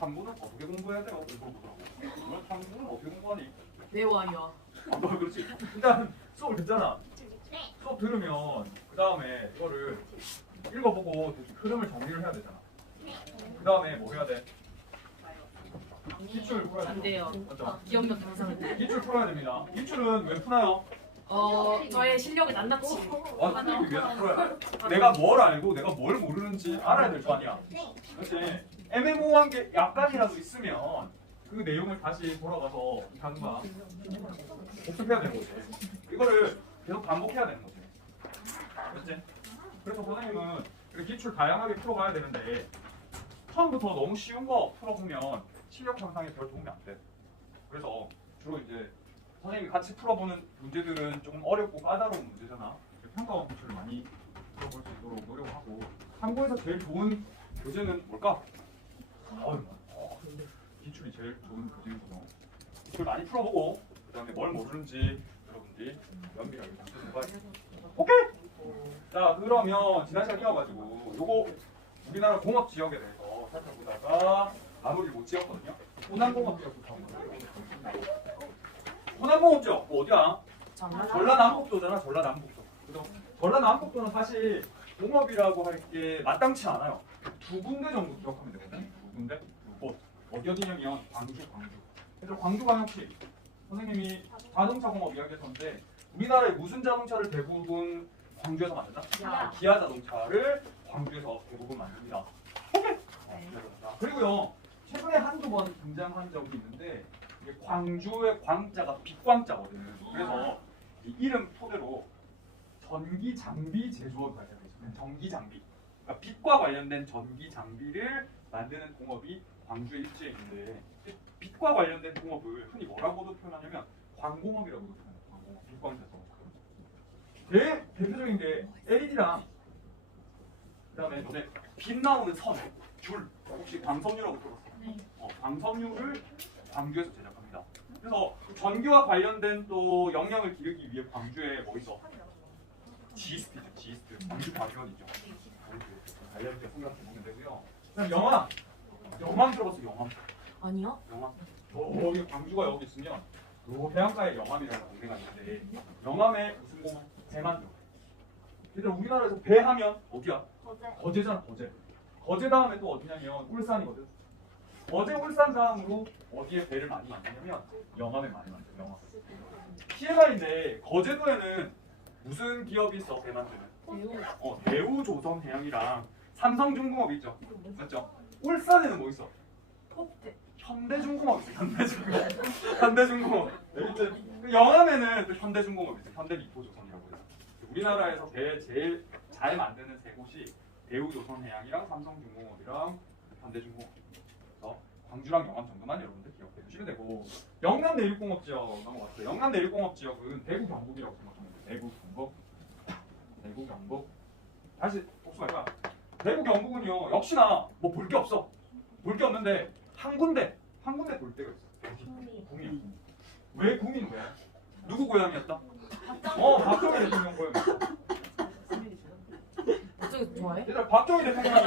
탐구는 어떻게 공부해야 돼요? 공부하고. 오늘 탐구는 어떻게 공부하니? 외워요. 아, 그렇지. 일단 수업 듣잖아. 수업 들으면 그 다음에 이거를 읽어보고 흐름을 정리를 해야 되잖아. 그 다음에 뭐 해야 돼? 기출 풀어야 안 돼. 돼요. 맞죠? 기억력 향상을. 기출 풀어야 됩니다. 기출은 왜 푸나요? 저의 실력이 낱낱이. 풀기 위해서 풀어야 돼. 내가 뭘 알고 내가 뭘 모르는지 알아야 될 거 아니야. 그렇지. 애매모호한 게 약간이라도 있으면 그 내용을 다시 돌아가서 단과 복습해야 되는 거지. 이거를 계속 반복해야 되는 거지. 그렇지? 그래서 선생님은 이렇게 기출 다양하게 풀어가야 되는데 처음부터 너무 쉬운 거 풀어보면 실력 향상에 별 도움이 안 돼. 그래서 주로 이제 선생님이 같이 풀어보는 문제들은 조금 어렵고 까다로운 문제잖아. 평가원 기출을 많이 풀어볼 수 있도록 노력하고 한국에서 제일 좋은 교재는 뭘까? 기출이 제일 좋은 교재이고요. 기출 많이 풀어보고 그 다음에 뭘 모르는지 여러분들이 면밀하게 공부해봐야겠다. 오케이? 자 그러면 지난 시간 이어가지고 요거 우리나라 공업 지역에 대해서 살펴보다가 마무리를 못 지었거든요. 호남공업 지역부터 한번 볼게요. 호남공업 지역 뭐 어디야? 전라남북도잖아. 전라남북도. 그래서 전라남북도는 사실 공업이라고 할 게 마땅치 않아요. 두 군데 정도 기억하면 되거든. 두 군데. 그리고 어디냐면 광주. 그래서 광주광역시 선생님이 자동차 공업 이야기했었는데 우리나라의 무슨 자동차를 대부분 광주에서 만든다? 기아 자동차를 광주에서 대부분 만듭니다. 오케이. 그리고요 최근에 한두 번 등장한 적이 있는데 이게 광주의 광자가 빛광자거든. 그래서 이 이름 토대로 전기 장비 제조업을 하게 되죠. 전기 장비. 그러니까 빛과 관련된 전기 장비를 만드는 공업이 광주에 입지에 있는데 빛과 관련된 공업을 흔히 뭐라고도 표현하냐면 광공업이라고도 표현해요. 광공업. 빛광자에서. 대표적인 게 LED랑 그다음에 너네 빛 나오는 선, 줄 혹시 광섬유라고 들었어? 네. 광섬유를 광주에서 제작합니다. 그래서 전기와 관련된 또 영향을 기르기 위해 광주에 뭐 있어? 지스트죠. 지스트. 광주 광역이죠. 관련된 생각해 보면 되고요. 그다음 영암 들어봤어? 영암. 아니요? 영암. 여기 광주가 여기 있으면 요 해안가에 영암이라는 동네가 있는데 영암에 무슨 공업? 배 만들어. 얘들아 우리나라에서 배 하면 어디야? 거제잖아. 거제. 거제 다음에 또 어디냐면 울산이거든. 거제 울산 다음으로 어디에 배를 많이 만드냐면 영암에 많이 만들어. 영암. TMI인데 거제도에는 무슨 기업이 있어? 배 만드는? 대우조선해양이랑 삼성중공업이 있죠. 맞죠? 울산에는 뭐 있어? 현대중공업 있어. 현대중공업. 영암에는 또 현대중공업이 있어. 현대미포조선이라고 해요. 우리나라에서 배 제일 잘 만드는 세 곳이 대우조선해양이랑 삼성중공업이랑 현대중공업. 그래서 광주랑 영암 정도만 여러분들 기억해 주시면 되고 영남내륙공업지역 넘어갔어요. 영남내륙공업지역은 대구 경북이라고 생각하면 돼요. 대구 경북. 다시 복습할까? 대구 경북은요 역시나 뭐 볼 게 없어. 볼 게 없는데 한 군데 볼 데가 있어. 구미. 왜 구미는 왜? 누구 고향이었다? 박정희 대통령 고향이었다. 어떻게 좋아해? 얘들아 박정희 대통령이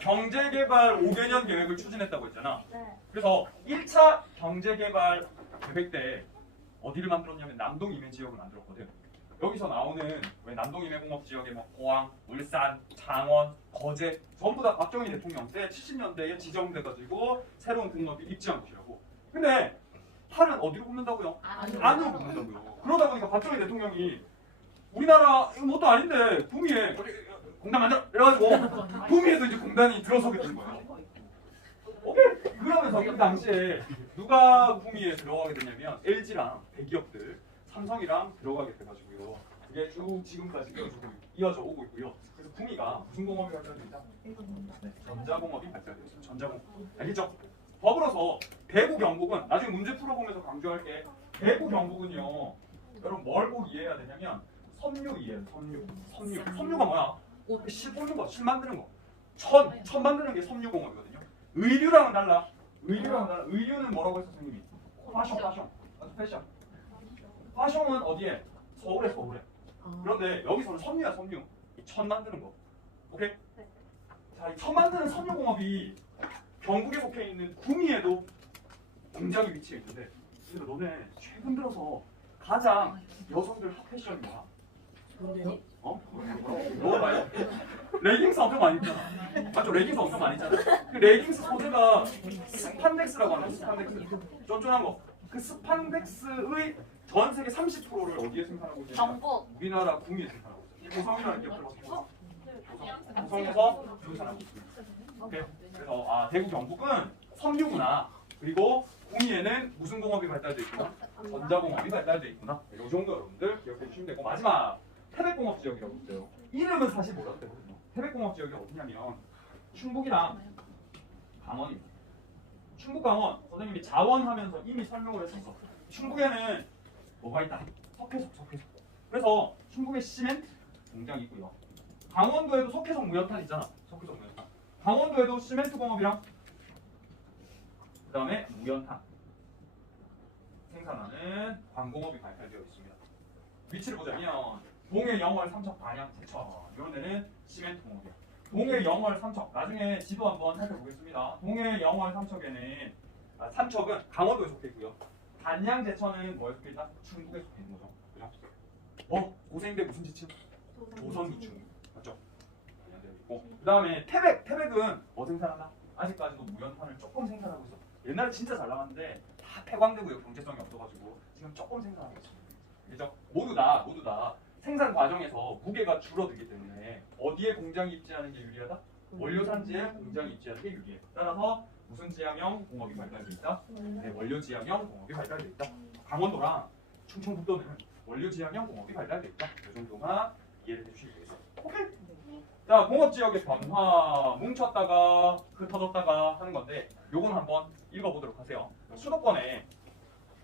경제개발 5개년 계획을 추진했다고 했잖아. 그래서 1차 경제개발 계획 때 어디를 만들었냐면 남동 임해 지역을 만들었거든. 여기서 나오는 왜 남동 임해 공업 지역에 뭐 포항, 울산, 창원, 거제 전부 다 박정희 대통령 때 70년대에 지정돼가지고 새로운 공업이 입지한 곳이라고. 근데 팔은 어디로 굽는다고요? 안으로 굽는다고요. 그러다 보니까 박정희 대통령이 우리나라 이거 뭣도 아닌데 구미에 공단 만들어 이래가지고 구미에도 이제 공단이 들어서게 된 거예요. 오케이. 그러면서 이 당시에 누가 구미에 들어가게 되냐면 LG랑 대기업들 삼성이랑 들어가게 돼가지고요. 그게 쭉 지금까지 이어져 오고 있고요. 그래서 구미가 무슨 공업이 발달됩니다? 전자공업이 발달되었어요. 전자공업. 알겠죠? 더불어서 대구 경북은 나중에 문제 풀어보면서 강조할게. 대구 경북은요. 여러분 뭘 꼭 이해해야 되냐면 섬유 이해해요. 섬유가 뭐야? 실 뽑는 거, 실 만드는 거. 천 만드는 게 섬유공업이거든요. 의류랑은 달라. 의류는 뭐라고 했어 선생님이? 패션. 파숑은 어디에? 서울에. 그런데 여기서는 섬유야 섬유. 이 천 만드는 거. 오케이? 자, 이 천 만드는 섬유공업이 경북에 속해 있는 구미에도 공장이 위치해 있는데, 근데 너네 최근 들어서 가장 여성들 핫 패션이 뭐야? 뭔데요? 어? 먹어봐요. 레깅스 엄청 많이 입잖아. 맞죠? 레깅스 엄청 많이 입잖아. 그 레깅스 소재가 스판덱스라고 하는 거, 스판덱스. 쫀쫀한 거. 그 스판덱스의 전 세계 30%를 어디에 생산하고 있냐? 경북. 우리나라 구미에 생산하고 있어요. 조성이라는 기업 들어봤어요. 조성에서 생산하고 있습니다. 오케이. 그래서 대구 경북은 섬유구나. 그리고 구미에는 무슨 공업이 발달돼 있구나? 전자공업이 발달돼 있구나. 이 정도 여러분들 기억해 주시면 되고, 마지막 태백공업 지역이라고 있어요. 이름은 사실 몰랐대요. 태백공업 지역이 어디냐면 충북이랑 강원입니다. 충북 강원 선생님이 자원하면서 이미 설명을 했었어. 충북에는 뭐가 있다? 석회석. 그래서 충북에 시멘트 공장이 있고요. 강원도에도 석회석 무연탄 있잖아. 석회석 무연탄. 강원도에도 시멘트 공업이랑 그 다음에 무연탄 생산하는 광공업이 발달되어 있습니다. 위치를 보자면 동해, 영월, 삼척, 단양, 제천 이런 데는 시멘트 공업이야. 동해, 영월, 삼척 나중에 지도 한번 살펴보겠습니다. 동해, 영월, 삼척에는 삼척은 강원도에 속해 있고요. 단양, 제천은 뭐에 속해 있다? 충북에 속해 있는 거죠. 그죠? 고생인데 무슨 지침? 조선구충 맞죠? 그 다음에 태백은 뭐 생산하나? 아직까지도 무연탄을 조금 생산하고 있어. 옛날에 진짜 잘 나갔는데 다 폐광되고요. 경제성이 없어가지고 지금 조금 생산하고 있습니다. 그죠? 모두 다 생산 과정에서 무게가 줄어들기 때문에 어디에 공장이 입지하는 게 유리하다? 원료 산지에 공장이 입지하는 게 유리해. 따라서 무슨 지향형 공업이 발달돼 있다? 네, 원료 지향형 공업이 발달돼 있다. 강원도랑 충청북도는 원료 지향형 공업이 발달돼 있다. 이 정도만 이해를 해주시면 되겠어요. 오케이? 자, 공업 지역의 변화 뭉쳤다가 흩어졌다가 하는 건데 요거는 한번 읽어보도록 하세요. 수도권에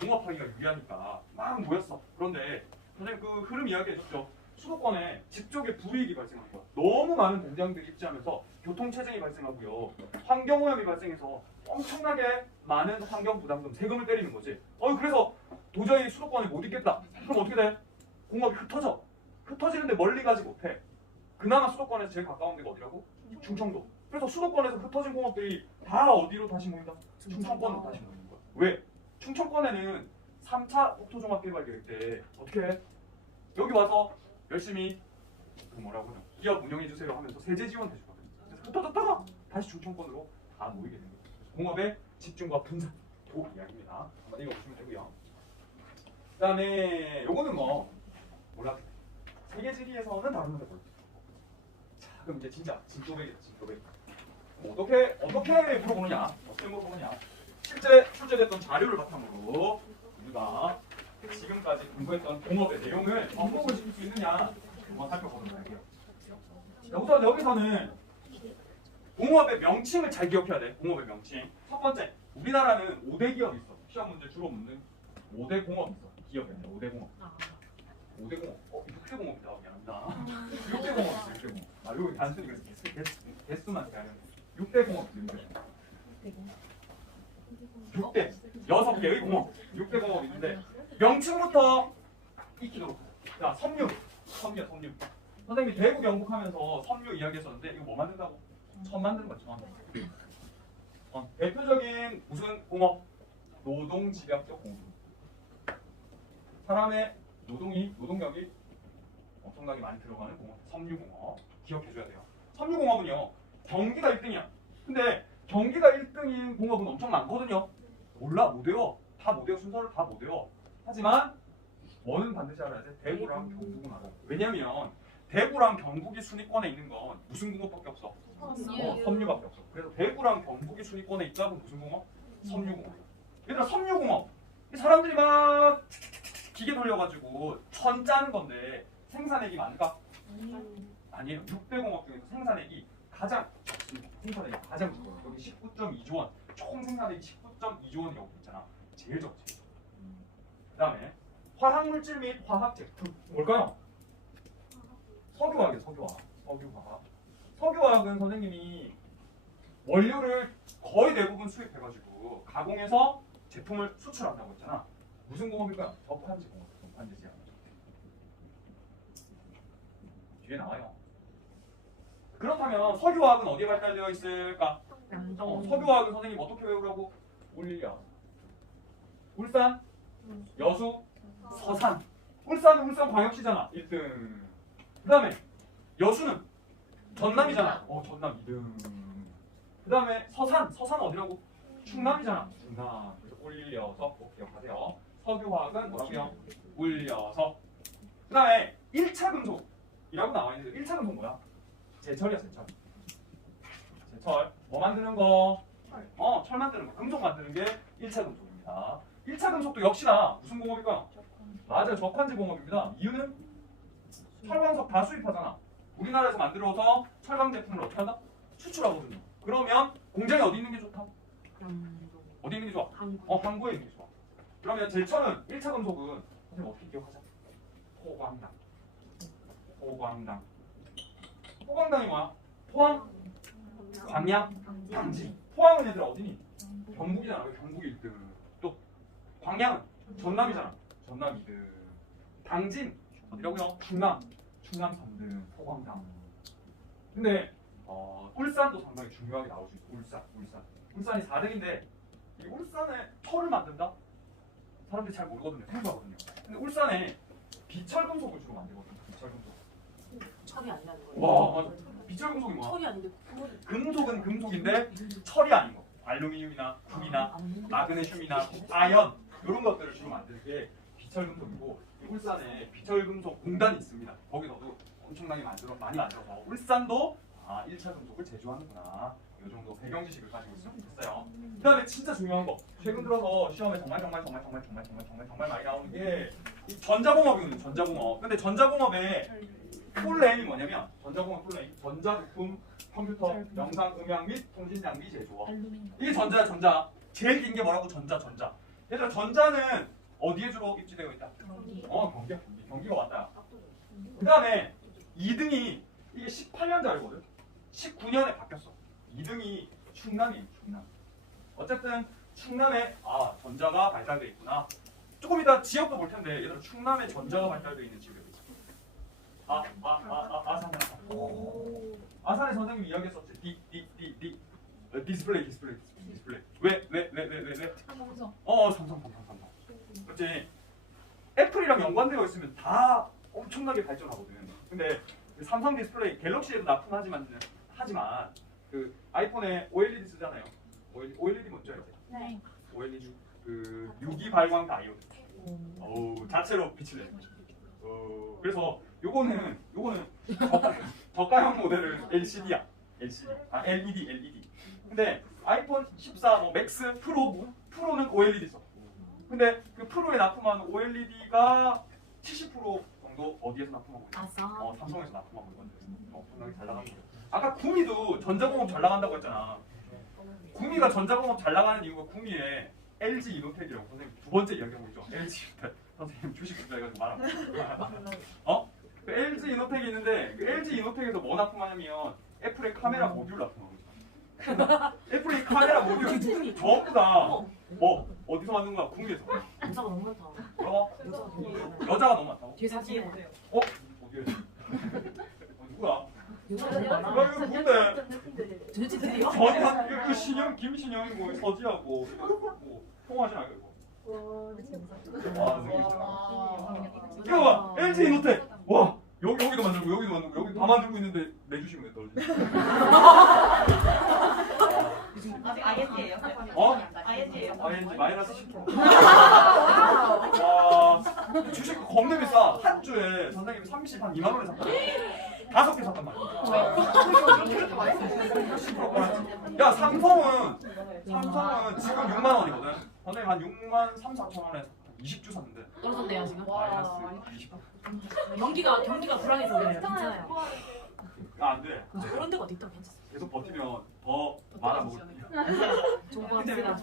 공업하기가 유리하니까 막 모였어. 그런데 선생님 그 흐름 이야기해줬죠. 수도권에 집 쪽에 불이익이 발생한 거야. 너무 많은 공장들이 입지하면서 교통체증이 발생하고요. 환경오염이 발생해서 엄청나게 많은 환경 부담금, 세금을 때리는 거지. 그래서 도저히 수도권에 못 있겠다. 그럼 어떻게 돼? 공업이 흩어져. 흩어지는데 멀리 가지 못해. 그나마 수도권에서 제일 가까운 데가 어디라고? 충청도. 그래서 수도권에서 흩어진 공업들이 다 어디로 다시 모인다? 충청권으로 다시 모이는 거야. 왜? 충청권에는 3차 국토종합개발계획 때 어떻게 해? 여기 와서 열심히 그 뭐라고 하냐 기업 운영해주세요 하면서 세제 지원 해주거든. 그래서 흩어졌다가 다시 충청권으로 다 모이게 되는 거예요. 공업의 집중과 분산 그 이야기입니다. 한번 읽어보시면 되고요. 그 다음에 요거는 뭐 몰라 세계지리에서는 다루는데 몰라. 자 그럼 이제 진짜 진또배기다. 어떻게 물어보느냐? 어떻게 물어보느냐? 실제 출제됐던 자료를 바탕으로 우리가 지금까지 공부했던 공업의 내용을 반복을 시킬 수 있느냐 한번 살펴보도록 할게요. 우선 여기서는 공업의 명칭을 잘 기억해야 돼. 공업의 명칭. 첫 번째, 우리나라는 5대 기업이 있어. 시험 문제 주로 묻는 5대 공업이 있어. 기업이 아니라 5대 공업. 5대 공업. 6대 공업이다. 미안합니다. 6대 공업 있어. 6대 공업. 여기 단순히 개수만 대하는 6대 공업 있어. 6대 6개의 공업 6대 공업이 있는데 명칭부터 익히도록 하세요. 자, 섬유 선생님이 대구 경북 하면서 섬유 이야기했었는데 이거 뭐 만든다고? 천 만드는 거죠. 대표적인 무슨 공업? 노동집약적 공업. 사람의 노동력이 엄청나게 많이 들어가는 공업, 섬유공업 기억해줘야 돼요. 섬유공업은요 경기가 1등이야. 근데 경기가 1등인 공업은 엄청 많거든요. 몰라, 못 외워. 다 못 외워. 순서를 다 못 외워. 하지만 뭐는 반드시 알아야 돼? 대구랑 경북은 알아. 왜냐면 대구랑 경북이 순위권에 있는 건 무슨 공업밖에 없어? 섬유밖에 없어. 그래서 대구랑 경북이 순위권에 있다고 무슨 공업? 섬유공업. 얘들아 섬유공업. 이 사람들이 막 기계 돌려가지고 천 짜는 건데 생산액이 많을까? 아니에요. 6대 공업 중에서 생산액이 가장 적습니다. 생산액이 가장 적어요. 여기 19.2조 원. 총 생산액이 19.2조 원이라고 있잖아. 제일 적지. 그 다음에 화학물질 및 화학 제품 뭘까요? 석유화학이에요. 석유화학. 석유화학은 선생님이 원료를 거의 대부분 수입해가지고 가공해서 제품을 수출한다고 했잖아. 무슨 공업일까요? 접판지 공업. 접판지지 않아. 뒤에 나와요. 그렇다면 석유화학은 어디에 발달되어 있을까? 석유화학은 선생님 어떻게 외우라고? 울려. 울산, 여수, 서산. 울산은 울산광역시잖아. 1등. 그 다음에 여수는 전남이잖아. 전남 2등. 그 다음에 서산 어디라고? 충남이잖아. 충남. 그래서 울려서 꼭 기억하세요. 석유화학은 뭐라고요? 울려서. 그 다음에 1차 금속이라고 나와 있는데 1차 금속 뭐야? 제철이야, 제철. 제철. 뭐 만드는 거? 철 만드는 거. 금속 만드는 게 1차 금속입니다. 1차 금속도 역시나 무슨 공업일까요? 맞아요. 적환제 공업입니다. 이유는 철광석 다 수입하잖아. 우리나라에서 만들어서 철강 제품을 어떻게 한다? 수출하거든요. 그러면 공장이 어디 있는 게 좋다? 어디 있는 게 좋아? 항구에 있는 게 좋아. 그러면 제철은 1차 금속은 선생님 어떻게 기억하자? 포광당. 포광당이 뭐야? 포항, 광양, 당진. 포항은 얘들아 어디니? 경북이잖아. 왜 경북이 1등? 또 광양은 전남이잖아. 전남 2등. 당진 어디라고요? 충남 3등. 포광당. 근데 울산도 상당히 중요하게 나올 수 있어. 울산이 4등인데 이 울산에 철을 만든다? 사람들이 잘 모르거든요. 생소하거든요. 근데 울산에 비철금속을 주로 만들거든요. 비철금속. 철이 아니라는 거예요. 와, 맞아. 비철금속이 뭐야? 철이 아닌데 금속은 금속인데 철이 아닌 거. 알루미늄이나 금이나 마그네슘이나 아연 이런 것들을 주로 만들 게 비철금속이고 이 울산에 비철금속 공단이 있습니다. 거기서도 엄청나게 많이 만들어서 울산도 1차 금속을 제조하는구나. 이 정도 배경 지식을 가지고 있으면 됐어요. 그 다음에 진짜 중요한 거. 최근 들어서 시험에 정말 많이 나오는 게 이 전자공업이거든요. 전자공업. 근데 전자공업의 풀네임이 뭐냐면 전자공업 풀네임. 전자부품, 컴퓨터, 영상, 음향 및 통신 장비 제조업. 이게 전자. 제일 긴 게 뭐라고? 전자. 얘들아 전자는 어디에 주로 입지되어 있다? 경기가 맞다. 그 다음에 2등이 이게 18년자이거든. 19년에 바뀌었어. 2등이 충남이에요. 충남. 어쨌든 충남에 전자가 발달돼 있구나. 조금 이따 지역도 볼 텐데 얘들아 충남에 전자가 발달돼 있는 지역이 있어. 아산에 선생님이 이야기했었지. 디스플레이. 왜? 삼성. 그렇지. 애플이랑 연관되어 있으면 다 엄청나게 발전하거든. 근데 그 삼성 디스플레이 갤럭시에도 납품하지만 그 아이폰에 OLED 쓰잖아요. OLED 뭔지 알지? 네. OLED 그 유기 발광 다이오드. 자체로 빛을 내는 거죠. 그래서 요거는 저가형 모델은 LCD야. LED. 근데 아이폰 14 맥스 프로는 OLED 써. 근데 그 프로에 납품하는 OLED가 70% 정도 어디에서 납품하고 있어? 삼성에서 납품하고 있는데 엄청나게 잘 나가는 거예요. 아까 구미도 전자공업 잘 나간다고 했잖아. 구미가 전자공업 잘 나가는 이유가 구미에 LG 이노텍이라고 선생님 두 번째 이야기하고 있죠. LG 이노텍. 선생님 주식 투자해가지고 말하고 그 LG 이노텍이 있는데 그 LG 이노텍에서 뭐 납품하냐면 애플의 카메라 모듈 납품하고 있어. 애플의 카메라 모듈 전부 다 어디서 만든 거야? 구미에서. 여자가 너무 많다. 여자가 너무 많다고? 뒤에 사진에 보세요. 어디에? 누구야? 여자가 너무 야 많아. 이거 누군데? 도대체 드디어? 이거 신영 김신영이고 서지하고 통화하지 않아 이거. 이거 봐 LG 이노텍. 와 여기도 만들고 여기 다 만들고 있는데 내주시면 돼. 아직 ING예요? ING예요? ING 마이너스 10%. 와 주식 겁나 비싸. 한 주에 선생님이 2만 원에 샀다. 5개 샀단 말이야. 야 삼성은 지금 6만 원이거든. 선생님 한 6만 3-4천 원에 20주 샀는데 떨어졌네요 지금. 마이너스 20%. 경기가 불안해서 그래요. 괜찮아요. 안 돼. 그런 데가 어디 있다고 괜찮아. 계속 버티면 더 말아먹을 정보가 쓰라.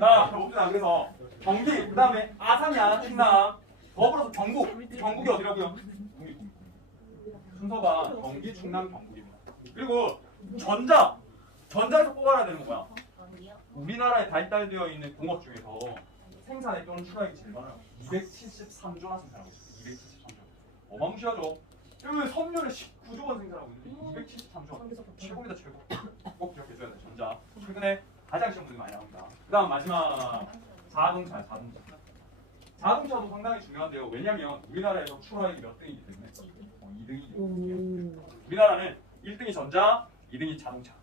자, 봅시다. 그래서 경기, 그 다음에 아산이야, 충남. 더불어서 경북이 어디라고요? 순서가 경기, 충남, 경북입니다. 그리고 전자에서 뽑아야 되는 거 뭐야? 우리나라에 발달되어 있는 공업 중에서 생산액 또는 출하액이 제일 많아요. 273조나 생산하고 있어요. 273조. 어마무시하죠? 여기 섬유를 19조 원 생산하고 있는데 273조. 최고입니다, 최고. 꼭 기억해. 최근에 가장 시험 문제 많이 나옵니다. 그다음 마지막 자동차. 자동차도 상당히 중요한데요. 왜냐하면 우리나라에서 출하율이 몇 등이기 때문에 2등이죠. 우리나라는 1등이 전자, 2등이 자동차.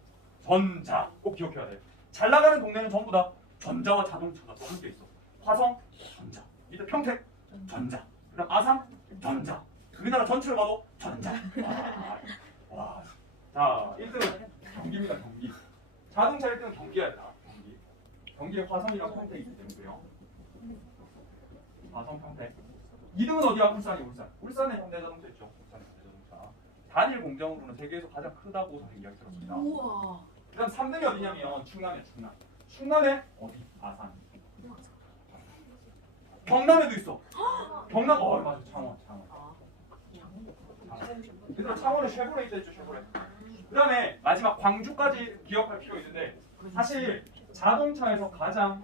전자 꼭 기억해야 돼요. 잘 나가는 동네는 전부 다 전자와 자동차가 또 함께 있어. 화성 전자, 밑에 평택 전자, 그다음 아산 전자. 우리나라 전체를 봐도 전자. 와. 자, 1등은 경기입니다. 경기. 자동차 1등은 경기야. 경기. 경기에 화성이랑 평택이 있기 때문에요. 화성 평택. 2등은 어디야? 울산이 울산. 울산에 현대자동차 있죠. 울산에 현대자동차. 단일 공장으로는 세계에서 가장 크다고 선생님 이야기 들었습니다. 우와. 그다음 3등이 어디냐면 충남이야. 충남. 충남에 어디? 아산. 경남에도 있어. 경남 맞아. 창원. 얘들아 창원에 쉐보레 있죠. 쉐보레. 그다음에 마지막 광주까지 기억할 필요 있는데 사실 자동차에서 가장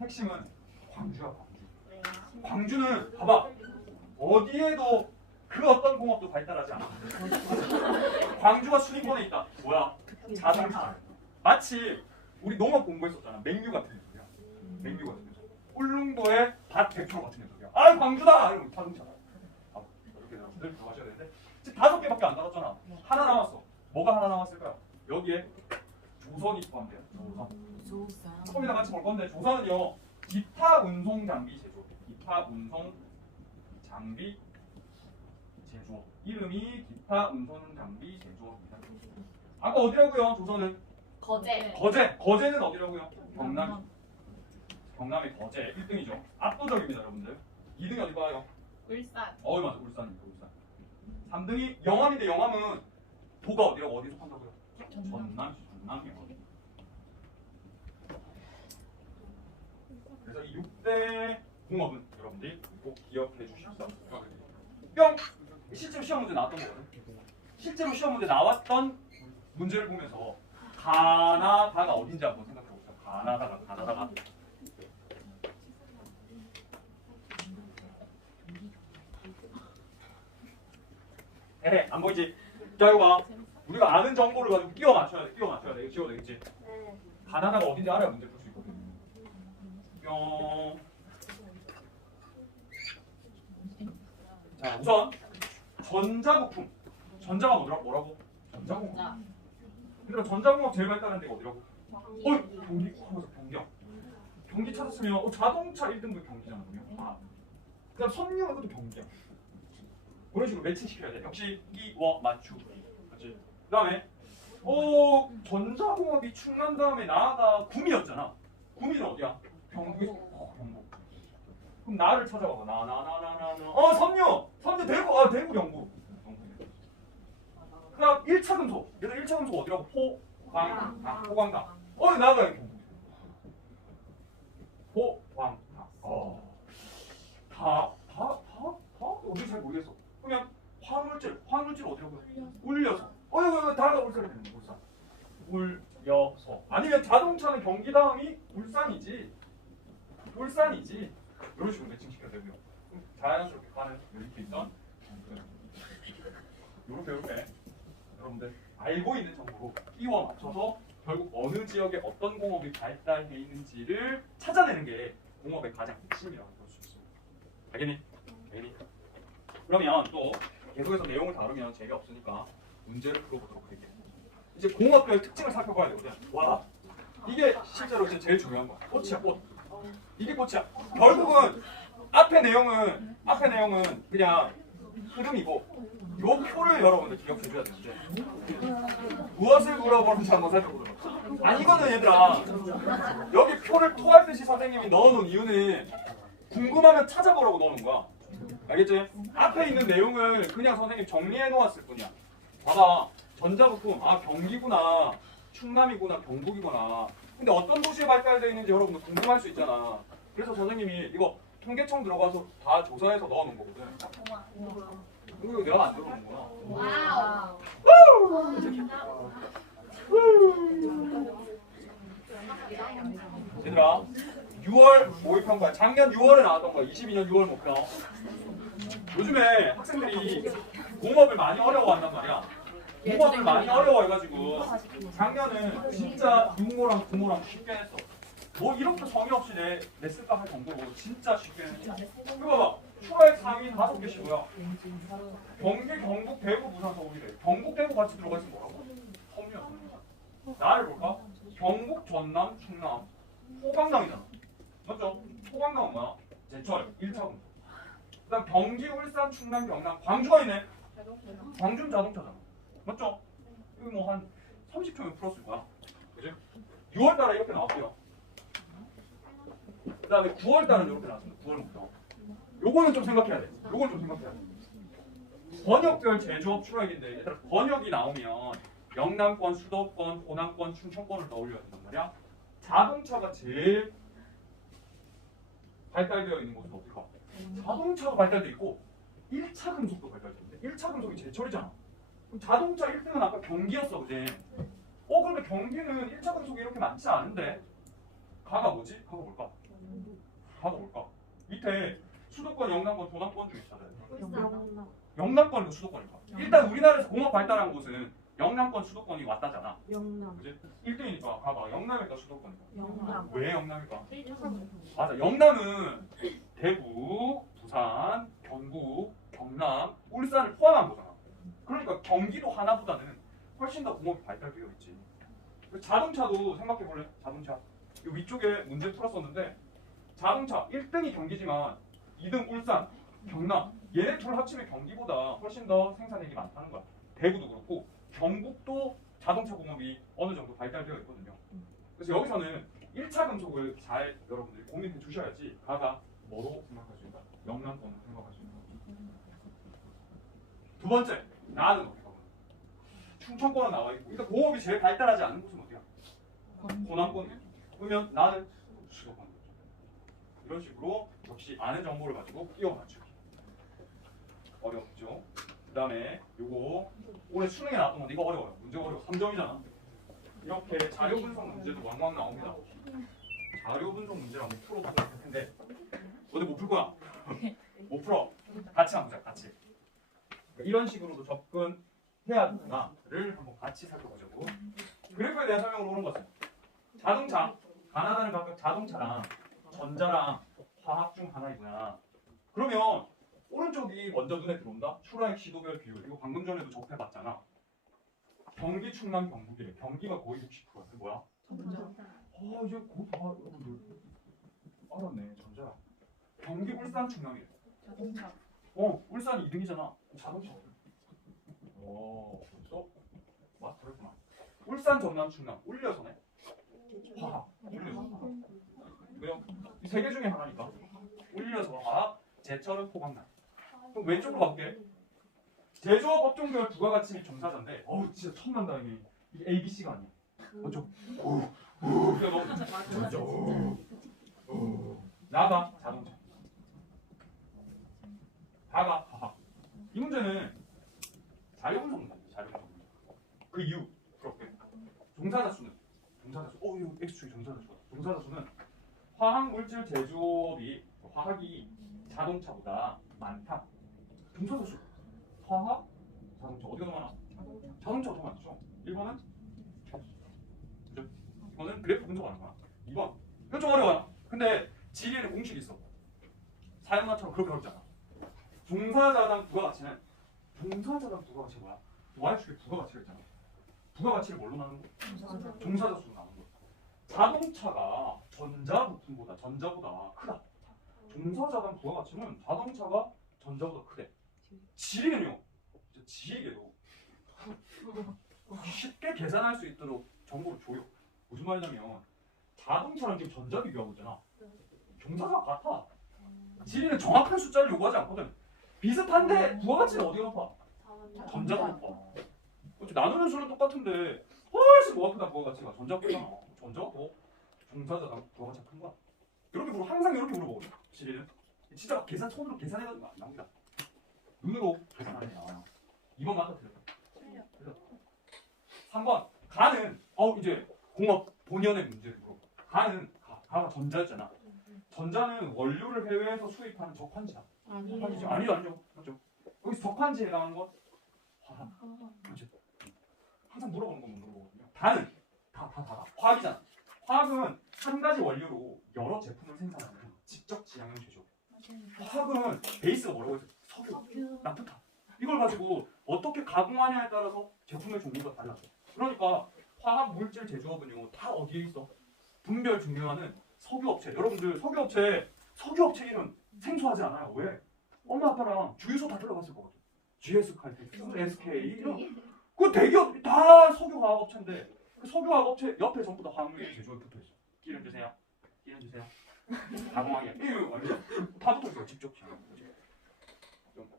핵심은 광주야. 광주는 봐봐 어디에도 그 어떤 공업도 발달하지 않아. 광주가 순위권에 있다. 뭐야? 자동차. 마치 우리 농업 공부했었잖아. 맹류 같은 녀석이야. 맹류 같은 녀석. 울릉도의 밭 대표 같은 녀석이야. 아 광주다. 이러면 자동차다. 이렇게 여러분들 들어가셔야 되는데 지금 5개밖에 안 남았잖아. 하나 남았어. 뭐가 하나 남았을까요? 여기에 조선이 포함돼요. 조선. 조금이나 같이 볼 건데 조선은요 기타 운송 장비 제조. 기타 운송 장비 제조. 이름이 기타 운송 장비 제조입니다. 아까 어디라고요? 조선은 거제. 거제는 어디라고요? 경남. 경남의 거제 1등이죠. 압도적입니다, 여러분들. 2등이 어디 봐요? 울산. 맞아, 울산입니다. 울산. 3등이 영암인데 영암은 도가 어디라고 어디 속한다고요? 전남. 그래서 이 6대 공업은 여러분들이 꼭 기억해 주십시오. 뿅! 실제로 시험 문제 나왔던 거거든. 실제로 시험 문제 나왔던 문제를 보면서 가나다가 어딘지 한번 생각해 봅시다. 가나다가. 안 보이지? 자, 이거 봐. 우리가 아는 정보를 가지고 끼워 맞춰야 돼. 이거 지워야 되겠지? 네. 가나다가 어딘지 알아야 문제 풀 수 있거든. 뿅. 자, 우선 전자부품. 전자가 뭐라고? 전자공업. 얘들아, 전자공업 제일 발달한 데가 어디라고? 경기. 경경. 경기 찾았으면 자동차 1등도 경기잖아. 그다음 섬유 이것도 경기야. 그런 식으로 매칭시켜야 돼. 역시 끼워 맞추기. 그렇지? 그다음에 전자공업이 충남 다음에 나아가 구미였잖아. 구미는 어디야? 경북. 그럼 나를 찾아봐봐. 나. 섬유 대구. 대구 경북. 그다음 1차 금속. 얘들 1차 금속 어디라고? 포광당. 나가 경북. 포광당. 다 어디 잘 모르겠어. 그러면 화물질 어디라고? 울려서. 다가 울산이 되는 거야. 울려서. 아니면 자동차는 경기 다음이 울산이지. 이런 식으로 매칭시켜야 되고요. 자연스럽게 가는 이렇게 있던 이렇게 여러분들 알고 있는 정보로 끼워 맞춰서 결국 어느 지역에 어떤 공업이 발달해 있는지를 찾아내는 게 공업의 가장 핵심이라고 볼 수 있습니다. 알겠니? 그러면 또 계속해서 내용을 다루면 재미없으니까 문제를 풀어보도록 할게요. 이제 공업별 특징을 살펴봐야 되거든. 와, 이게 실제로 이제 제일 중요한 거야. 꽃이야, 꽃. 이게 꽃이야. 결국은 앞에 내용은 그냥 흐름이고 요 표를 여러분들 기억해 줘야 되는데 무엇을 물어보는지 한번 살펴보도록. 아니거든 얘들아. 여기 표를 토하듯이 선생님이 넣어놓은 이유는 궁금하면 찾아보라고 넣어놓은 거야. 알겠지? 앞에 있는 내용을 그냥 선생님 정리해 놓았을 뿐이야. 봐봐. 전자부품, 경기구나, 충남이구나, 경북이구나. 근데 어떤 도시에 발달되어 있는지 여러분들 궁금할 수 있잖아. 그래서 선생님이 이거 통계청 들어가서 다 조사해서 넣어놓은 거거든. 이거 내가 안 들어놓은 거야. 와우. 얘들아, 6월 모의평가 작년 6월에 나왔던 거야. 22년 6월 목표. 요즘에 학생들이 공업을 많이 어려워한단 말이야. 국어를 많이 어려워해가지고 작년은 진짜 육모랑 부모랑 쉽게 했어. 뭐 이렇게 성의 없이 냈을까 할 정도로 진짜 쉽게 했어. 이거 봐봐. 추가의 상위 5개씩이고요. 경기, 경북, 대구, 부산, 서울이래. 경북, 대구 같이 들어가 있으면 뭐라고? 서울이야. 나를 볼까? 경북, 전남, 충남, 호강남이잖아. 맞죠? 호강남은 뭐야? 제철 1차 분석. 그다음 경기, 울산, 충남, 경남, 광주가 있네. 광주는 자동차잖아. 맞죠? 이거 뭐 한 30초면 풀었을 거야. 그지? 6월 달에 이렇게 나왔고요. 그 다음에 9월 달은 이렇게 나왔습니다. 9월부터. 요거는 좀 생각해야 돼. 요건 좀 생각해야 돼. 번역별 제조업 출하액인데 얘들아 번역이 나오면 영남권, 수도권, 호남권, 충청권을 떠올려야 된단 말이야. 자동차가 제일 발달되어 있는 곳은 어디가? 자동차가 발달되어 있고 1차 금속도 발달되어 있는데 1차 금속이 제철이잖아. 그럼 자동차 1등은 아까 경기였어, 그지? 그런데 경기는 1차 금속이 이렇게 많지 않은데 가가 뭐지? 가가 뭘까? 가가 뭘까? 밑에 수도권, 영남권, 도남권 중에 찾아야 돼. 영남권이고 수도권일까? 일단 우리나라에서 공업 발달한 곳은 영남권, 수도권이 왔다잖아. 영남. 그지? 1등이니까 가봐. 영남일까 수도권일까? 영남. 왜 영남일까? 맞아. 영남은 대구, 부산, 경북, 경남, 울산을 포함한 거잖아. 그러니까 경기도 하나보다는 훨씬 더 공업이 발달되어 있지. 자동차도 생각해 볼래? 자동차. 이 위쪽에 문제 풀었었는데 자동차 1등이 경기지만 2등 울산, 경남 얘네 둘 합치면 경기보다 훨씬 더 생산량이 많다는 거야. 대구도 그렇고 경북도 자동차 공업이 어느 정도 발달되어 있거든요. 그래서 여기서는 1차 금속을 잘 여러분들이 고민해 주셔야지 가가 뭐로 생각할 수 있다. 영남권으로 생각할 수 있다. 두 번째, 나는 어디가? 충청권은 나와 있고 일단 공업이 제일 발달하지 않은 곳은 어디야? 호남권. 그러면 나는 수도권. 이런 식으로 역시 아는 정보를 가지고 끼워 맞추기. 어렵죠? 그 다음에 요거 올해 수능에 나왔던 건데 이거 어려워요. 문제가 어려워. 3점이잖아. 이렇게 자료 분석 문제도 왕왕 나옵니다. 자료 분석 문제를 한번 풀어보도록 할 텐데 어디 못 풀 거야? 못 풀어. 같이 한번 보자. 같이. 그러니까 이런 식으로도 접근해야 되나를 한번 같이 살펴보자고. 그래프에 대한 설명으로 오는 것은 자동차, 가나다는 각각 자동차랑 전자랑 화학 중 하나이구나. 그러면 오른쪽이 먼저 눈에 들어온다. 출하액 시도별 비율. 이거 방금 전에도 접해봤잖아. 경기, 충남, 경북이래. 경기가 거의 60%야. 그게 뭐야? 이제 곧 다 여러분들 알았네. 전자. 경기, 울산, 충남이래. 자동차. 울산이 2등이잖아. 자동차. 벌써 마스터했구나. 울산, 전남, 충남. 울려서네. 화학. 울려서. 그냥 이 세 개 중에 하나니까. 울려서 화학, 제철은 포강남. 그럼 왼쪽으로 갈게. 제조업 업종별 부가가치 및 종사자인데, 진짜 천만다행히 이게 A, B, C가 아니야. 맞죠? 그래 너무 나가 자동차. 다가 화학. 이 문제는 자료 분석 문제입니다. 자료 분석 문제. 그 이유 그렇게. 종사자 수는 이거 X축이 종사자 수다. 종사자 수는 화학 물질 제조업이 화학이 자동차보다 많다. 종사자 수. 화학, 자동차 어디가 더 많아? 자동차가 더 많죠. 1번은 그죠? 이거는 그래프 분석하는 거야. 2번 이건 좀 어려워요. 근데 지리에는 공식이 있어. 사용나처럼 그렇게 어렵지 않아. 종사자당 부가가치는 종사자당 부가가치 뭐야? Y축에 부가가치가 있잖아. 부가가치를 뭘로 나누는 거? 종사자 수로 나누는 거. 자동차가 전자보다 크다. 종사자당 부가가치는 자동차가 전자보다 크대. 지리는요. 지리게도 쉽게 계산할 수 있도록 정보를 줘요. 무슨 말이냐면 자동차랑 지금 전자 비교하고 있잖아. 종사자가 같아. 지리는 정확한 숫자를 요구하지 않거든. 비슷한데 부가가치는 어디가 높아? 전자가 높아. 나누는 수는 똑같은데 훨씬 뭐가 크다 부가가치가. 전자가 크잖아. 전자가 더 종사자당 부가가치가 큰 거야. 이렇게 물어 항상 이렇게 물어보거든. 지리는 진짜 계산 손으로 계산해가지고 안 나옵니다. 눈으로 계산하냐. 2번 맞다 틀렸다. 3번 가는 이제 공업 본연의 문제를 물어. 가가 전자였잖아. 전자는 원료를 해외에서 수입하는 적환지다. 아니죠. 맞죠. 여기서 적환지에 해당하는 것 화학. 그렇지. 물어보는 건 물어보거든요. 다는 다. 화학이잖아. 화학은 한 가지 원료로 여러 제품을 생산하는 직접 지향형 제조. 화학은 베이스가 뭐라고 해서 석유, 나프타. 이걸 가지고 어떻게 가공하냐에 따라서 제품의 종류가 달라져. 그러니까 화학 물질 제조업은요 다 어디에 있어? 분별 중요하는 석유업체. 여러분들 석유업체 이름 생소하지 않아요. 왜? 엄마 아빠랑 주유소 다 들어갔을 거거든. GS 칼텍스, SK 이런 그 대기업 다 석유화학업체인데 그 석유화학업체 옆에 전부 다 화학물 제조에 붙어 있어. 기름 주세요. 가공하게. 이거 완전 다 붙어 있어요. 직접 지향. 좀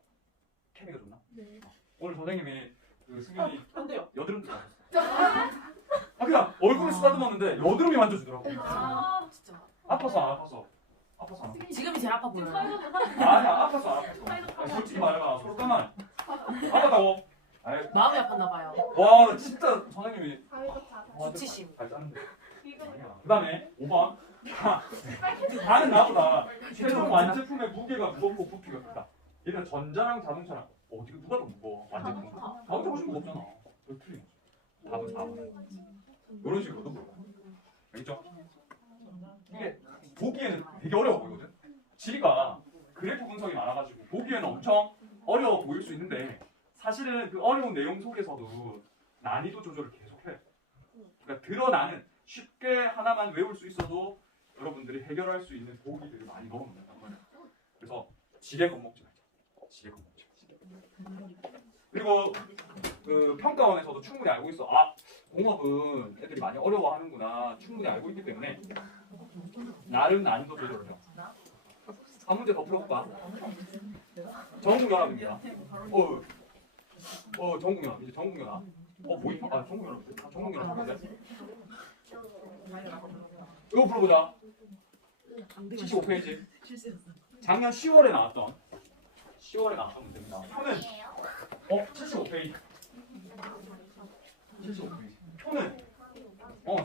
케미가 좋나? 네. 오늘 선생님이 그 승현이 안 돼요. 여드름도 나셨어. 그냥 얼굴을 쓰다듬었는데 여드름이 만져주더라고. 진짜. 아파서 안 아파서. 아파서 안 아파서. 지금이 제일 아파 보여요. 아니야 아파서 안 아파서. 아니, 솔직히 말해봐. 서로 까만. 아팠다고. 아이, 마음이 아팠나 봐요. 와 진짜 선생님이 지치심. 잘 짜는데. 그 다음에 5번. 나는 나보다 최종 완제품의 무게가 무겁고 부피가 크다. 얘는 전자랑 자동차랑 어디가 누가 더 무거워? 완제품. 자동차 훨씬 무겁잖아. 왜 틀린 거지? 답은 4번. 이런 식으로도 물어봐. 알겠죠? 이게 보기에는 되게 어려워 보이거든. 지리가 그래프 분석이 많아가지고 보기에는 엄청 어려워 보일 수 있는데 사실은 그 어려운 내용 속에서도 난이도 조절을 계속해. 그러니까 드러나는 쉽게 하나만 외울 수 있어도 여러분들이 해결할 수 있는 보기들을 많이 넣어놓는단 말이야. 그래서 지레 겁먹지 말자. 지레 겁먹지 말자. 그리고 그 평가원에서도 충분히 알고 있어. 아 공업은 애들이 많이 어려워하는구나. 충분히 알고 있기 때문에 나름 난이도 조절을 해. 한 문제 더 풀어볼까? 전국연합입니다. 전국연합. 이제 전국연합. 모의 전국연합. 전국연합인데. 이거 풀어보자. 75페이지. 작년 10월에 나왔던 문제입니다. 표는 75페이지. 75페이지. 표는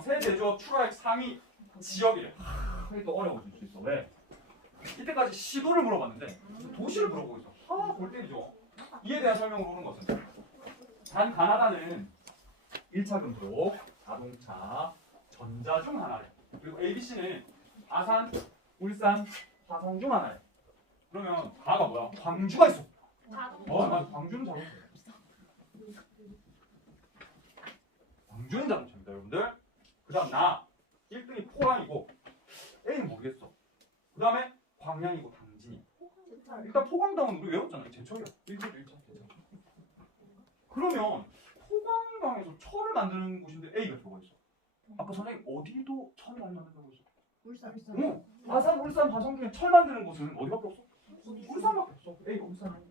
새 제조업 출하액 상위 지역이래. 이게 또 어려워질 수 있어. 왜? 이때까지 시도를 물어봤는데 도시를 물어보고 있어. 골 때리죠. 이에 대한 설명을 오는 것은 단 가나다는 1차 금속, 자동차, 전자 중 하나래. 그리고 ABC는 아산, 울산, 화성 중 하나래. 그러면 가가 뭐야? 광주가 있어. 맞아. 광주는 자동차. 광주는 자동차입니다, 여러분들. 그 다음 나 1등이 포항이고 A는 모르겠어. 그 다음에 광양이고 당진이. 일단 포광당은 우리 외웠잖아. 제철이야. 1차, 1차, 제철. 그러면 포광당에서 철을 만드는 곳인데 A가 들어가 있어. 아까 선생님 어디도 철을 많이 만든다고 했어? 울산. 응. 아산, 울산, 화성 중에 철 만드는 곳은 어디밖에 없어? 울산밖에 없어. A가 울산.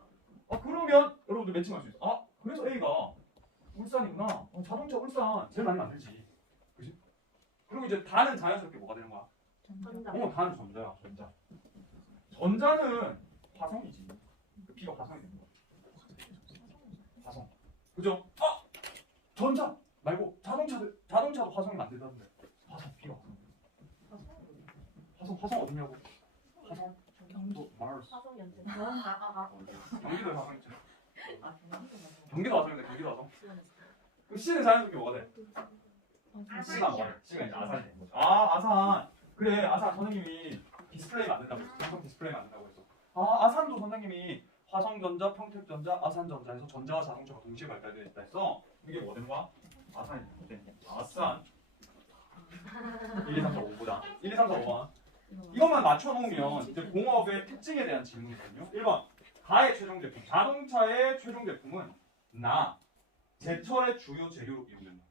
그러면 여러분들 매칭할 수 있어. 그래서 A가 울산이구나. 자동차 울산 제일 많이 만들지. 그지? 그리고 이제 다는 자연스럽게 뭐가 되는 거야? 다는 전자야. 전자는 화성이지. B가 화성이 되는 거야. 화성. 그죠? 전자 말고 자동차도 화성이 만들다는데. 화성 B가 화성 어디냐고? 화성 경기도 마르스. 경기도에 화성 있죠. 경기도 화성인데 경기도 화성. 그럼 C는 자연스럽게 뭐가 돼? C가 뭐야? C가 이제 아산이 되는 거죠. 아산. 그래 아산 선생님이 디스플레이 만든다고 했어. 삼성 디스플레이 만든다고 했어. 아산도 선생님이 화성전자, 평택전자, 아산전자에서 전자와 자동차가 동시에 발달되어 있다 했어. 이게 뭐 되는 거야? 아산이 되는 거야. 아산. 1, 2, 3, 4, 5보다. 1, 2, 3, 4, 5번. 이것만 맞춰놓으면 이제 공업의 특징에 대한 질문이거든요. 1번. 가의 최종 제품. 자동차의 최종 제품은 제철의 주요 재료로 이용된다.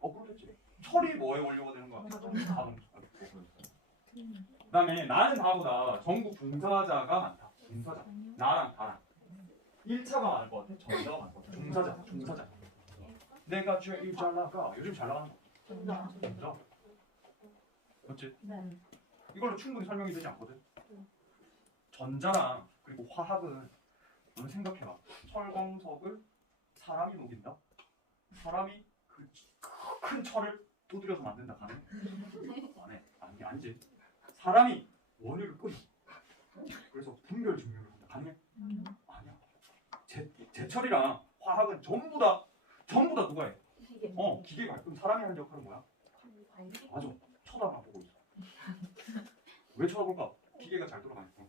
그렇겠지. 철이 뭐의 원료가 되는 거야? 자동차. 그 다음에 나는 다보다 전국 종사자가 많다. 종사자. 나랑 다랑. 1차가 많을 것 같아. 전자가 많을 것 같아. 종사자. 내가 제일 잘 나가. 요즘 잘 나가는 거. 전자. 맞지? 네. 이걸로 충분히 설명이 되지 않거든. 전자랑 그리고 화학은 너는 생각해봐. 철광석을 사람이 녹인다. 사람이 그 큰 철을 두드려서 만든다. 가능? 안 해. 아니지. 사람이 원유를 끓여. 그래서 분별 증명을 한다. 가능해? 아니야. 제철이랑 화학은 전부 다 전부 다 누가 해? 기계가 해. 그럼 사람이 하는 역할은 뭐야? 맞아. 쳐다만 보고 있어. 왜 쳐다볼까? 기계가 잘 돌아가니까.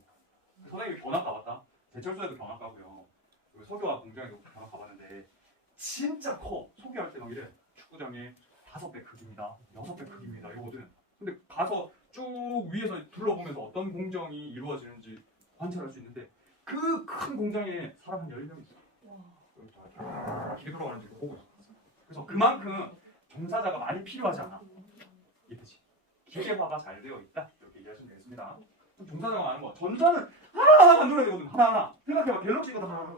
선생님이 견학 가봤다. 제철소에도 견학 가고요. 그리고 석유화 공장에도 견학 가봤는데 진짜 커. 소개할 때 막 이래. 축구장에 5배 크기입니다. 6배 크기입니다. 이거거든. 근데 가서 쭉 위에서 둘러보면서 어떤 공정이 이루어지는지 관찰할 수 있는데 그 큰 공장에 사람 한 10명 있어. 기계 돌아가는지 보고 있어. 그래서 그만큼 종사자가 많이 필요하지 않아. 이해되지? 기계화가 잘 되어 있다. 이렇게 이해하시면 되겠습니다. 그럼 종사자가 많은 거. 전자는 하나하나 만들어야 되거든. 하나하나. 생각해봐. 갤럭시 이거 다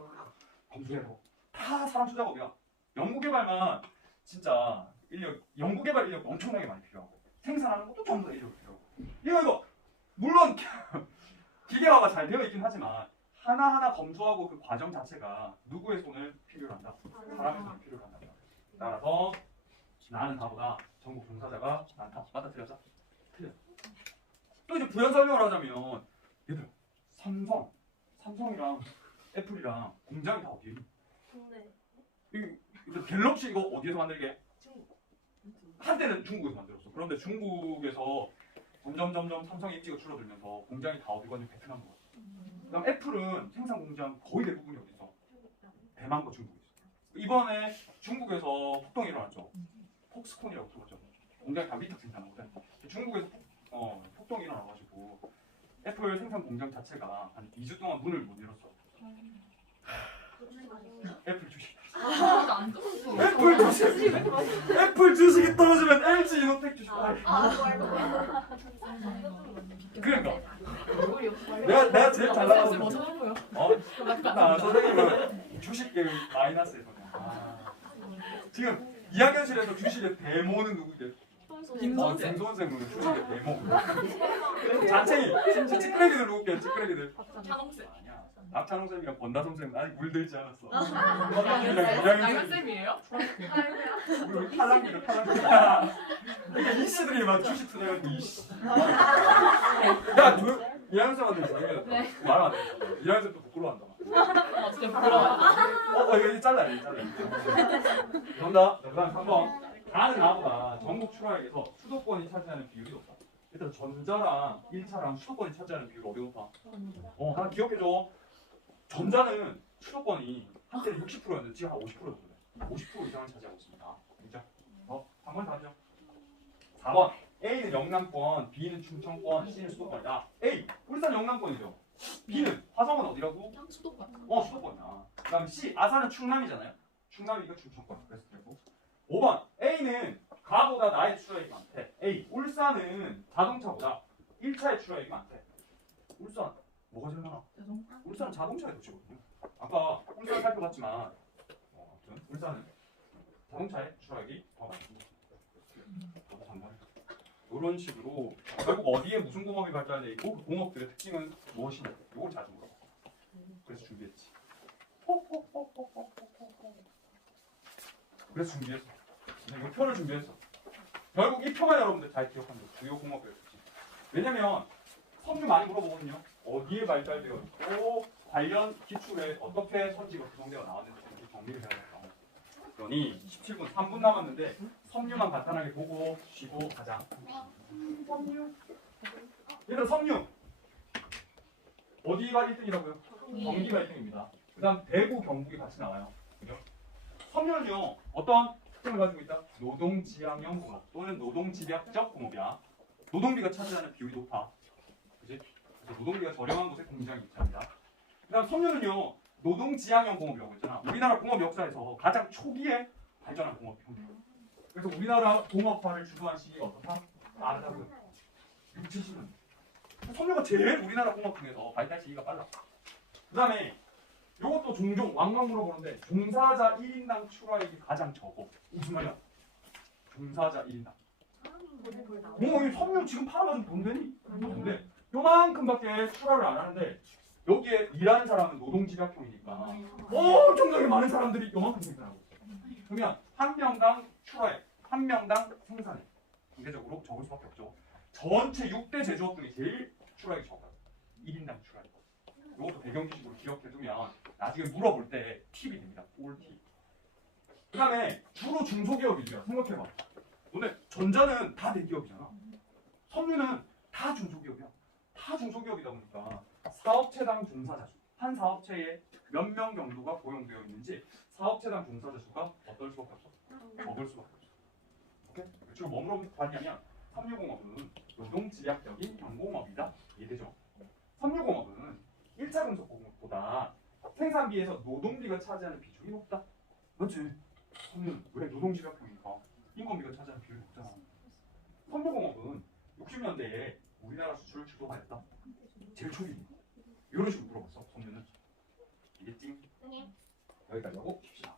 검수해서 다 사람 투자업이야. 연구개발만 진짜 연구개발 인력 엄청나게 많이 필요하고 생산하는 것도 전부 다 인력이 필요하고 이거 물론 기계화가 잘 되어 있긴 하지만 하나하나 검수하고 그 과정 자체가 누구의 손을 필요로 한다? 사람의 손을 필요로 한다. 따라서 나는 나보다 전국 종사자가 많다. 맞다 틀렸다? 틀려. 또 이제 부연 설명을 하자면 얘들 삼성이랑 애플이랑 공장이 다 어디에 있니? 이 갤럭시 이거 어디에서 만들게? 한때는 중국에서 만들었어. 그런데 중국에서 점점 삼성의 입지가 줄어들면서 공장이 다 어디 갔냐? 베트남으로 갔어. 그다음 애플은 생산 공장 거의 대부분이 어디 있어? 대만과 중국에 있어. 이번에 중국에서 폭동이 일어났죠. 폭스콘이라고 들었죠. 공장이 다 위탁 생산하거든. 중국에서 폭동이 일어나가지고 애플 생산 공장 자체가 한 2주 동안 문을 못 열었어. 애플 주식. 안 떨어져. 애플 주식이 떨어지면 LG 이노텍 주식. 그러니까 내가 제일 잘 나가는 뭐 거. 쳐다보여? 선생님은 주식 계획 마이너스에서. 지금 2학년실에서 주식의 데모는 누구게? 김선생. 김선생은 주식의 데모. 자챙이 찌끄레기들 누구게? 찌끄레기들. 찬홍쌤. 아니야. 박찬홍 쌤이랑 권다 선생은 아직 물들지 않았어. 나연쌤이에요? 우리 탈락기들. 그러니까 이씨들이 막 주식 투자해가지고 이씨. 야, 이하영 쌤한테 저녁에 말 안 해. 이하영 쌤또 부끄러워한다. 진짜 부끄러워. 이거 잘라. 그런다. 그다음 3번. 다른 나보다 전국 출하액에서 수도권이 차지하는 비율이 높다. 일단 전자랑 1차랑 수도권이 차지하는 비율이 어디 높아? 하나 기억해줘. 전자는 수도권이 한때 60%였는데 지금 한 50% 정도 돼. 50% 이상을 차지하고 있습니다. 그죠? 3번 답이죠. 4번. A는 영남권, B는 충청권, C는 수도권이다. A. 울산 영남권이죠. B는 화성은 어디라고? 수도권. 수도권이야. 그 다음에 C. 아산은 충남이잖아요. 충남이니까 충청권. 그래서 되고. 5번. A는 가보다 나의 출하액이 많대. A. 울산은 자동차보다 1차의 출하액이 많대. 울산. 뭐가 제일 많아? 울산은 자동차의 도시거든요. 아까 울산 살펴봤지만 아무튼 울산은 자동차의 출하액이 더 많습니다. 이런 식으로 결국 어디에 무슨 공업이 발달돼 있고 그 공업들의 특징은 무엇이냐 이걸 자주 물어봐. 그래서 준비했지. 그래서 준비했어. 이 표를 준비했어. 결국 이 표만 여러분들 잘 기억하면 돼요. 주요 공업별 특징. 왜냐면 섬유 많이 물어보거든요. 어디에 발달되어 있고 관련 기출에 어떻게 선지가 구성되어 나왔는지 정리를 해야 돼요. 그러니 17분 3분 남았는데 섬유만 간단하게 보고 쉬고 가자. 섬유. 얘들아 섬유. 어디가 1등이라고요? 경기가 1등입니다. 그 다음 대구, 경북이 같이 나와요. 그죠? 섬유는요 어떤 특징을 가지고 있다? 노동지향형 공업 또는 노동집약적 공업이야. 노동비가 차지하는 비율이 높아. 그지? 그래서 노동비가 저렴한 곳에 공장이 위치합니다. 그 다음 섬유는요 노동지향형 공업이라고 했잖아. 우리나라 공업 역사에서 가장 초기에 발전한 공업 형태. 그래서 우리나라 공업화를 주도한 시기가 어떻다? 빠르다고요. 6, 70년. 섬유가 제일 우리나라 공업 중에서 발달 시기가 빨라. 그 다음에 이것도 종종 왕왕 물어보는데 종사자 1인당 출하액이 가장 적어. 무슨 말이야? 종사자 1인당. 이 섬유 지금 팔아가지고 돈 되니? 안 돼. 요만큼밖에 출하를 안 하는데 여기에 일하는 사람은 노동집약형이니까 엄청나게 많은 사람들이 요만큼 생산하고 있어요. 그러면 한 명당 출하액, 한 명당 생산액 상대적으로 적을 수밖에 없죠. 전체 6대 제조업 중에 제일 출하액이 적어요. 1인당 출하액. 이것도 배경 지식으로 기억해두면 나중에 물어볼 때 팁이 됩니다. 꿀팁. 그 다음에 주로 중소기업이야. 생각해봐. 너네 전자는 다 대기업이잖아. 섬유는 다 중소기업이야. 다 중소기업이다 보니까 사업체당 종사자 수. 한 사업체에 몇 명 정도가 고용되어 있는지 사업체당 종사자 수가 어떨 수밖에 없어? 적을 수밖에 없어. 오케이? 지금 뭐로 봤냐면 섬유공업은 노동집약적인 경공업이다. 이해되죠? 섬유공업은 1차 금속공업보다 생산비에서 노동비가 차지하는 비중이 높다. 그렇지. 섬유는 왜 노동집약형이니까 인건비가 차지하는 비율이 높잖아. 섬유공업은 60년대에 우리나라 수출을 주도하였다. 제일 초기. 이런 식으로 물어봤어. 섬유는. 이게 띵. 여기까지 하고 봅시다.